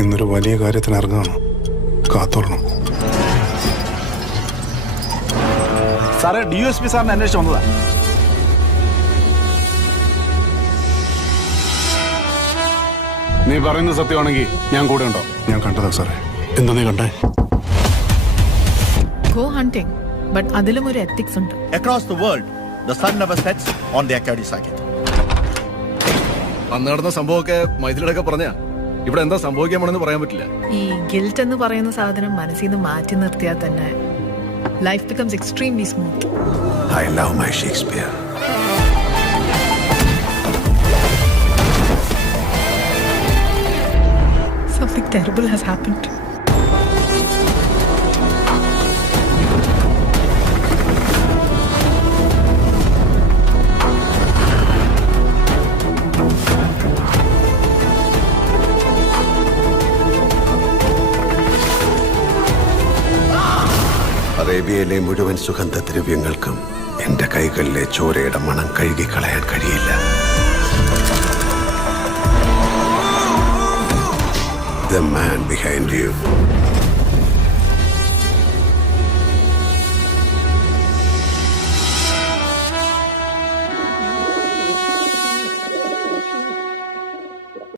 ഇന്നൊരു വലിയ കാര്യത്തിന് ഇറങ്ങുകയാണ്. കാത്തോളണം. സാറേ, DSP സാറിനെ അന്വേഷിച്ച് വന്നതാ. നീ പറയുന്നത് സത്യമാണെങ്കിൽ ഞാൻ കൂടെ ഉണ്ടോ? ഞാൻ കണ്ടതാ സാറേ. എന്താ നീ കണ്ടേ? Go hunting, but അതിലും ഒരു ethics ഉണ്ട്. Across the world, the sun never sets on the Akkadi Circuit. അന്ന് നടന്ന സംഭവമൊക്കെ മൈഥിലിയൊക്കെ പറഞ്ഞാ ഇവിടെ എന്താ സംഭവിക്കാൻ പോണെന്ന് പറയാൻ പറ്റില്ല. ഈ ഗിൽറ്റ് എന്ന് പറയുന്ന സാധനം മനസ്സിൽ നിന്ന് മാറ്റി നിർത്തിയാൽ തന്നെ life becomes extremely smooth. I love my Shakespeare. Something terrible has happened. അറേബ്യയിലെ മുഴുവൻ സുഗന്ധദ്രവ്യങ്ങൾക്കും എന്റെ കൈകളിലെ ചോരയുടെ മണം കഴുകിക്കളയാൻ കഴിയില്ല. The man behind you